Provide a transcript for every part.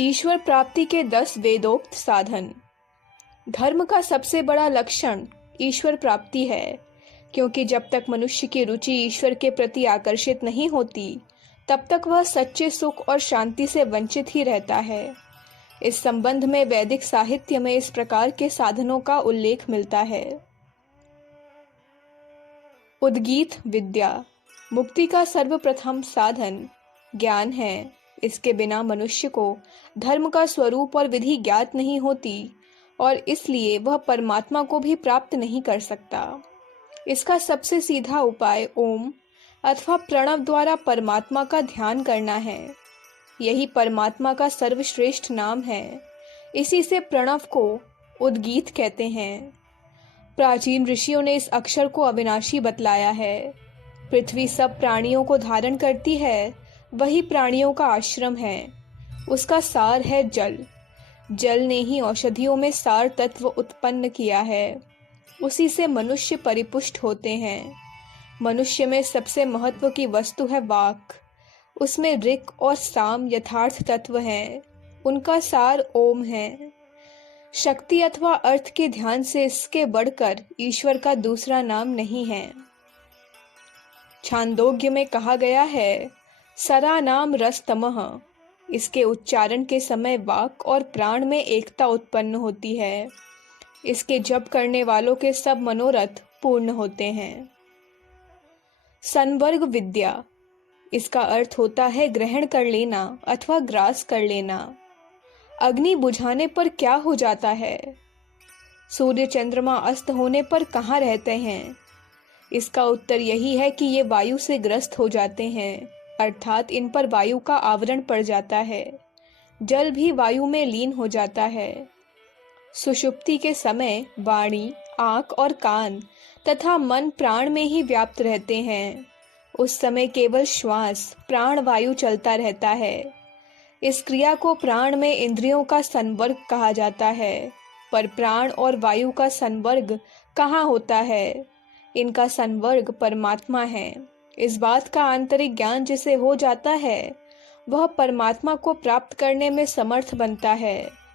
ईश्वर प्राप्ति के 10 वेदोक्त साधन। धर्म का सबसे बड़ा लक्षण ईश्वर प्राप्ति है, क्योंकि जब तक मनुष्य की रुचि ईश्वर के प्रति आकर्षित नहीं होती, तब तक वह सच्चे सुख और शांति से वंचित ही रहता है। इस संबंध में वैदिक साहित्य में इस प्रकार के साधनों का उल्लेख मिलता है। उद्गीत विद्या। मुक्ति का सर्वप्रथम साधन ज्ञान है। इसके बिना मनुष्य को धर्म का स्वरूप और विधि ज्ञात नहीं होती और इसलिए वह परमात्मा को भी प्राप्त नहीं कर सकता। इसका सबसे सीधा उपाय ओम अथवा प्रणव द्वारा परमात्मा का ध्यान करना है। यही परमात्मा का सर्वश्रेष्ठ नाम है। इसी से प्रणव को उद्गीत कहते हैं। प्राचीन ऋषियों ने इस अक्षर को अविनाशी बतलाया है। पृथ्वी सब प्राणियों को धारण करती है, वही प्राणियों का आश्रम है। उसका सार है जल। जल ने ही औषधियों में सार तत्व उत्पन्न किया है। उसी से मनुष्य परिपुष्ट होते हैं। मनुष्य में सबसे महत्व की वस्तु है वाक। उसमें ऋक् और साम यथार्थ तत्व हैं। उनका सार ओम है। शक्ति अथवा अर्थ के ध्यान से इसके बढ़कर ईश्वर का दूसरा नाम नहीं है। छांदोग्य में कहा गया है सरा नाम रसतमः। इसके उच्चारण के समय वाक और प्राण में एकता उत्पन्न होती है। इसके जप करने वालों के सब मनोरथ पूर्ण होते हैं। संवर्ग विद्या। इसका अर्थ होता है ग्रहण कर लेना अथवा ग्रास कर लेना। अग्नि बुझाने पर क्या हो जाता है? सूर्य चंद्रमा अस्त होने पर कहाँ रहते हैं? इसका उत्तर यही है कि ये वायु से ग्रस्त हो जाते हैं, अर्थात इन पर वायु का आवरण पड़ जाता है। जल भी वायु में लीन हो जाता है। सुषुप्ति के समय वाणी, आँख और कान तथा मन प्राण में ही व्याप्त रहते हैं। उस समय केवल श्वास प्राण वायु चलता रहता है। इस क्रिया को प्राण में इंद्रियों का संवर्ग कहा जाता है। पर प्राण और वायु का संवर्ग कहाँ होता है? इनका संवर्ग परमात्मा है। इस बात का आंतरिक ज्ञान जिसे हो जाता है, वह परमात्मा को प्राप्त करने में समर्थ बनता है।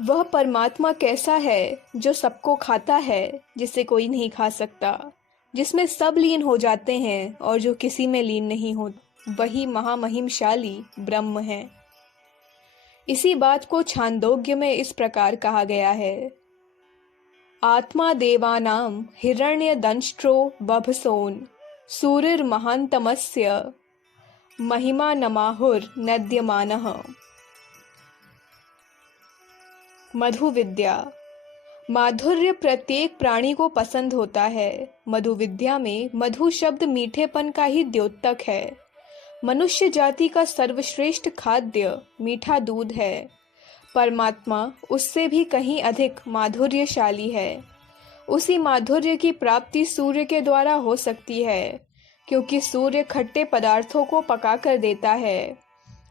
वह परमात्मा कैसा है जो सबको खाता है, जिसे कोई नहीं खा सकता, जिसमें सब लीन हो जाते हैं और जो किसी में लीन नहीं हो, वही महामहिमशाली ब्रह्म है। इसी बात को छांदोग्य में इस प्रकार कहा गया है आत्मा देवानां हिरण्यदंष्ट्रो बभसोन सूरिर्महान्तमस्य महिमा नमाहुर नद्यमानः। मधु विद्या। माधुर्य प्रत्येक प्राणी को पसंद होता है। मधु विद्या में मधु शब्द मीठेपन का ही द्योतक है। मनुष्य जाति का सर्वश्रेष्ठ खाद्य मीठा दूध है। परमात्मा उससे भी कहीं अधिक माधुर्यशाली है। उसी माधुर्य की प्राप्ति सूर्य के द्वारा हो सकती है, क्योंकि सूर्य खट्टे पदार्थों को पका कर देता है।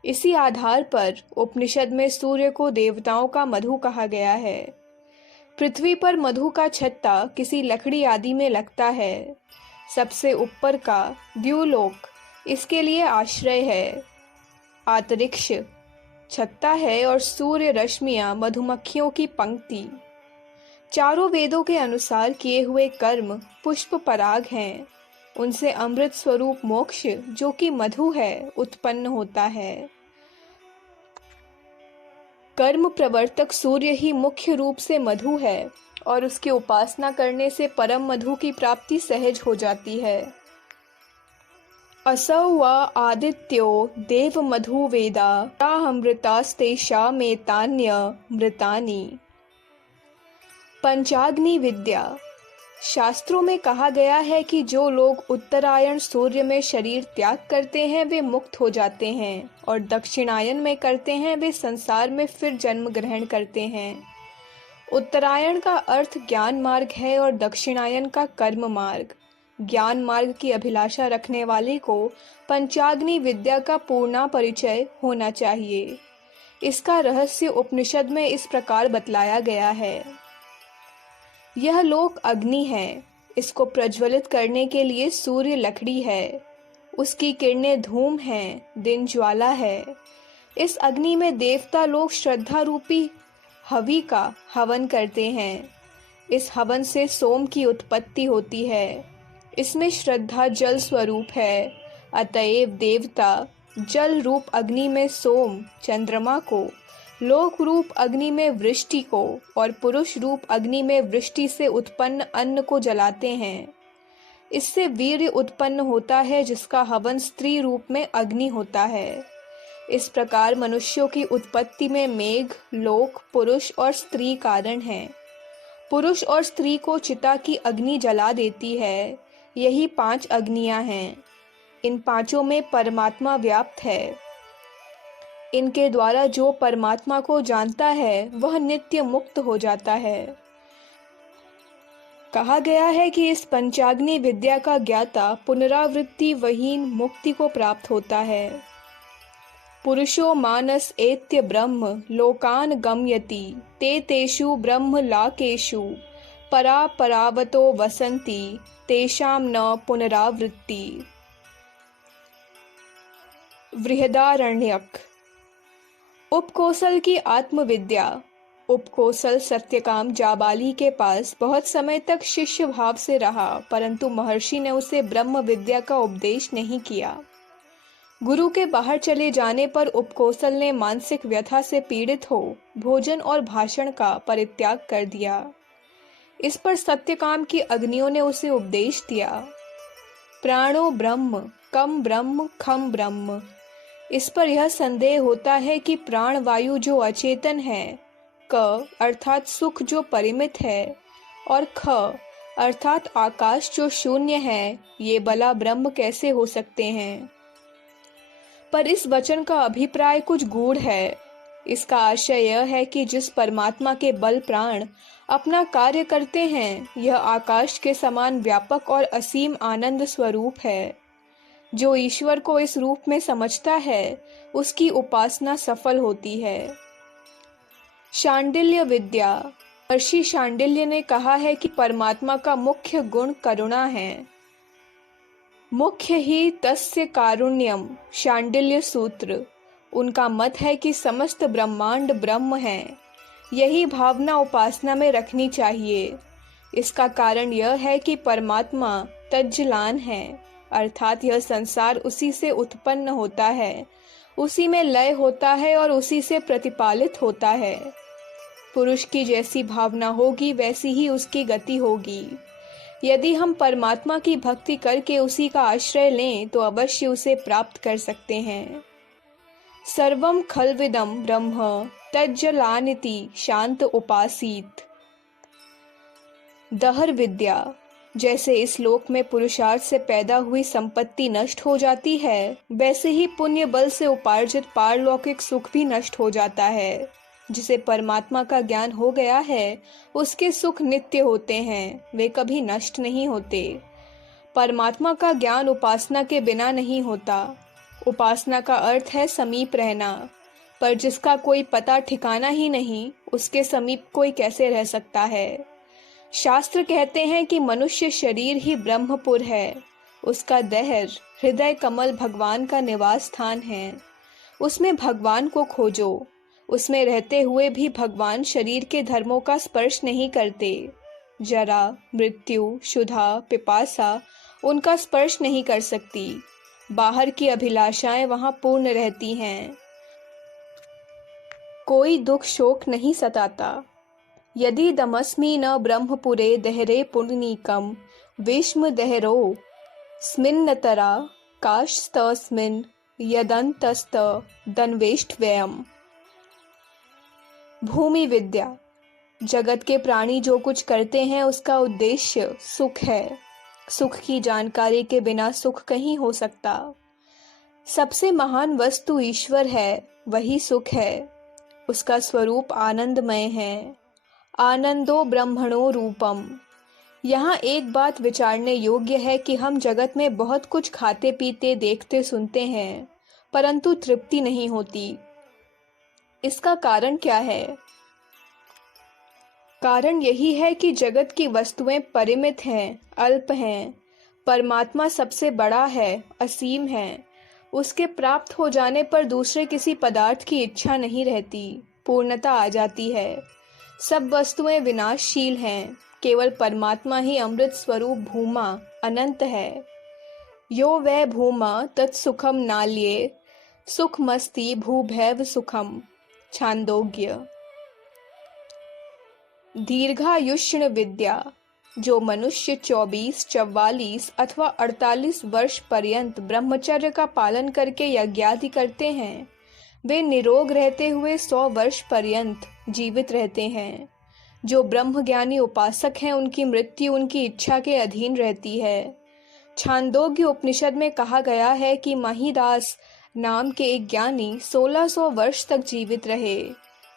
इसी आधार पर उपनिषद में सूर्य को देवताओं का मधु कहा गया है। पृथ्वी पर मधु का छत्ता किसी लकड़ी आदि में लगता है। सबसे ऊपर का द्युलोक इसके लिए आश्रय है। आंतरिक्ष छत्ता है और सूर्य रश्मियां मधुमक्खियों की पंक्ति। चारों वेदों के अनुसार किए हुए कर्म पुष्प पराग हैं। उनसे अमृत स्वरूप मोक्ष, जो कि मधु है, उत्पन्न होता है। कर्म प्रवर्तक सूर्य ही मुख्य रूप से मधु है और उसकी उपासना करने से परम मधु की प्राप्ति सहज हो जाती है। असौ व आदित्यो देव मधु वेदा अमृतास्तेषामेतान्य मृतानि। पंचाग्नि विद्या। शास्त्रों में कहा गया है कि जो लोग उत्तरायण सूर्य में शरीर त्याग करते हैं वे मुक्त हो जाते हैं और दक्षिणायन में करते हैं वे संसार में फिर जन्म ग्रहण करते हैं। उत्तरायण का अर्थ ज्ञान मार्ग है और दक्षिणायन का कर्म मार्ग। ज्ञान मार्ग की अभिलाषा रखने वाले को पंचाग्नि विद्या का पूर्ण परिचय होना चाहिए। इसका रहस्य उपनिषद में इस प्रकार बतलाया गया है। यह लोक अग्नि है। इसको प्रज्वलित करने के लिए सूर्य लकड़ी है। उसकी किरणें धूम हैं, दिन ज्वाला है। इस अग्नि में देवता लोग श्रद्धा रूपी हवि का हवन करते हैं। इस हवन से सोम की उत्पत्ति होती है। इसमें श्रद्धा जल स्वरूप है, अतएव देवता जल रूप अग्नि में सोम चंद्रमा को, लोक रूप अग्नि में वृष्टि को और पुरुष रूप अग्नि में वृष्टि से उत्पन्न अन्न को जलाते हैं। इससे वीर्य उत्पन्न होता है, जिसका हवन स्त्री रूप में अग्नि होता है। इस प्रकार मनुष्यों की उत्पत्ति में मेघ, लोक, पुरुष और स्त्री कारण हैं। पुरुष और स्त्री को चिता की अग्नि जला देती है। यही 5 अग्नियां हैं। इन पांचों में परमात्मा व्याप्त है। इनके द्वारा जो परमात्मा को जानता है वह नित्य मुक्त हो जाता है। कहा गया है कि इस पंचाग्नि विद्या का ज्ञाता पुनरावृत्ति वहीन मुक्ति को प्राप्त होता है। पुरुषो मानस एत्य ब्रह्म लोकान गम्यति ते तेषु ब्रह्म लाकेषु परा परावतो वसंति तेषाम न पुनरावृत्ति। बृहदारण्यक। उपकोसल की आत्मविद्या। उपकोसल सत्यकाम जाबाली के पास बहुत समय तक शिष्य भाव से रहा, परंतु महर्षि ने उसे ब्रह्म विद्या का उपदेश नहीं किया। गुरु के बाहर चले जाने पर उपकोसल ने मानसिक व्यथा से पीड़ित हो भोजन और भाषण का परित्याग कर दिया। इस पर सत्यकाम की अग्नियों ने उसे उपदेश दिया, प्राणो ब्रह्म, कम ब्रह्म, खम ब्रह्म। इस पर यह संदेह होता है कि प्राण वायु जो अचेतन है, क अर्थात सुख जो परिमित है, और ख अर्थात आकाश जो शून्य है, ये भला ब्रह्म कैसे हो सकते हैं। पर इस वचन का अभिप्राय कुछ गूढ़ है। इसका आशय यह है कि जिस परमात्मा के बल प्राण अपना कार्य करते हैं, यह आकाश के समान व्यापक और असीम आनंद स्वरूप है। जो ईश्वर को इस रूप में समझता है, उसकी उपासना सफल होती है। शांडिल्य विद्या। महर्षि शांडिल्य ने कहा है कि परमात्मा का मुख्य गुण करुणा है। मुख्य ही तस्य कारुण्यम। शांडिल्य सूत्र। उनका मत है कि समस्त ब्रह्मांड ब्रह्म है। यही भावना उपासना में रखनी चाहिए। इसका कारण यह है कि परमात्मा तज्जलान है, अर्थात यह संसार उसी से उत्पन्न होता है, उसी में लय होता है और उसी से प्रतिपालित होता है। पुरुष की जैसी भावना होगी वैसी ही उसकी गति होगी। यदि हम परमात्मा की भक्ति करके उसी का आश्रय लें तो अवश्य उसे प्राप्त कर सकते हैं। सर्वम खल्विदम ब्रह्म तज्जलानिति शांत उपासीत। दहर विद्या। जैसे इस लोक में पुरुषार्थ से पैदा हुई संपत्ति नष्ट हो जाती है, वैसे ही पुण्य बल से उपार्जित पारलौकिक सुख भी नष्ट हो जाता है। जिसे परमात्मा का ज्ञान हो गया है, उसके सुख नित्य होते हैं, वे कभी नष्ट नहीं होते। परमात्मा का ज्ञान उपासना के बिना नहीं होता। उपासना का अर्थ है समीप रहना, पर जिसका कोई पता ठिकाना ही नहीं, उसके समीप कोई कैसे रह सकता है। शास्त्र कहते हैं कि मनुष्य शरीर ही ब्रह्मपुर है। उसका दहर हृदय कमल भगवान का निवास स्थान है। उसमें भगवान को खोजो। उसमें रहते हुए भी भगवान शरीर के धर्मों का स्पर्श नहीं करते। जरा, मृत्यु, क्षुधा, पिपासा उनका स्पर्श नहीं कर सकती। बाहर की अभिलाषाएं वहां पूर्ण रहती हैं। कोई दुख शोक नहीं सताता। यदि दमस्मि न ब्रह्मपुरे दहरे पुण्यनीकम विष्म दहरो स्मिन्नतरा काशस्तस्मिन् यदन्तस्त दन्वेष्टव्ययम्। भूमि विद्या। जगत के प्राणी जो कुछ करते हैं उसका उद्देश्य सुख है। सुख की जानकारी के बिना सुख कहीं हो सकता। सबसे महान वस्तु ईश्वर है, वही सुख है। उसका स्वरूप आनंदमय है। आनंदो ब्रह्मणो रूपम। यहाँ एक बात विचारने योग्य है कि हम जगत में बहुत कुछ खाते पीते देखते सुनते हैं, परंतु तृप्ति नहीं होती। इसका कारण क्या है? कारण यही है कि जगत की वस्तुएं परिमित हैं, अल्प हैं। परमात्मा सबसे बड़ा है, असीम है। उसके प्राप्त हो जाने पर दूसरे किसी पदार्थ की इच्छा नहीं रहती, पूर्णता आ जाती है। सब वस्तुएं विनाशशील हैं, केवल परमात्मा ही अमृत स्वरूप भूमा अनंत है। यो वै भूमा तत्सुखम नाल्ये सुखमस्ति भूभैव सुखम। छांदोग्य। दीर्घायुष्ण विद्या। जो मनुष्य 24, 44 अथवा 48 वर्ष पर्यंत ब्रह्मचर्य का पालन करके यज्ञादि करते हैं, वे निरोग रहते हुए 100 वर्ष पर्यंत जीवित रहते हैं। जो ब्रह्मज्ञानी उपासक हैं, उनकी मृत्यु उनकी इच्छा के अधीन रहती है। छांदोग्य उपनिषद में कहा गया है कि महिदास नाम के एक ज्ञानी 1600 वर्ष तक जीवित रहे।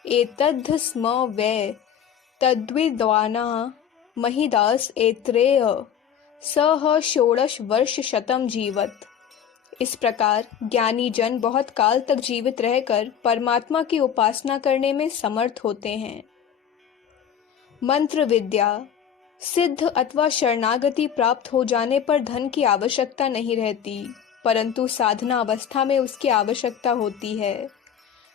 एतद्ध स्म वै तद्विद्वाना महिदास एत्रेय सह 16 वर्ष शतम जीवत। इस प्रकार ज्ञानी जन बहुत काल तक जीवित रहकर परमात्मा की उपासना करने में समर्थ होते हैं। मंत्र विद्या। सिद्ध अथवा शरणागति प्राप्त हो जाने पर धन की आवश्यकता नहीं रहती, परंतु साधना अवस्था में उसकी आवश्यकता होती है।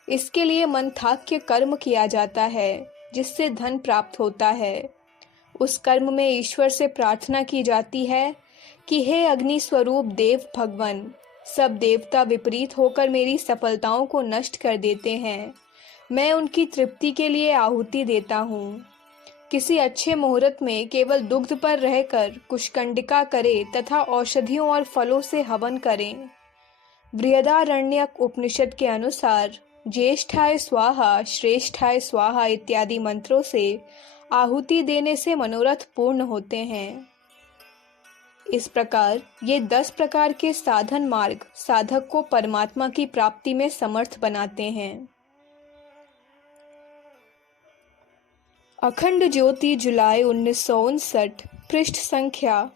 इसके लिए मंथाक्य कर्म किया जाता है, जिससे धन प्राप्त होता है। उस कर्म में ईश्वर से प्रार्थना की जाती है कि हे अग्नि स्वरूप देव भगवान, सब देवता विपरीत होकर मेरी सफलताओं को नष्ट कर देते हैं। मैं उनकी तृप्ति के लिए आहुति देता हूँ। किसी अच्छे मुहूर्त में केवल दुग्ध पर रहकर कुशकंडिका करें तथा औषधियों और फलों से हवन करें। बृहदारण्यक उपनिषद के अनुसार ज्येष्ठाय स्वाहा, श्रेष्ठाय स्वाहा इत्यादि मंत्रों से आहुति देने से मनोरथ पूर्ण होते हैं। इस प्रकार ये 10 प्रकार के साधन मार्ग साधक को परमात्मा की प्राप्ति में समर्थ बनाते हैं। अखंड ज्योति जुलाई 1959, पृष्ठ संख्या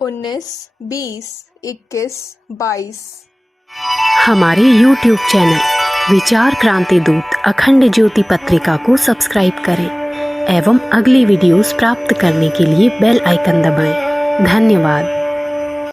19, 20, 21, 22। हमारे YouTube चैनल विचार क्रांति दूत अखंड ज्योति पत्रिका को सब्सक्राइब करें एवं अगली वीडियोस प्राप्त करने के लिए बेल आइकन दबाएं। धन्यवाद।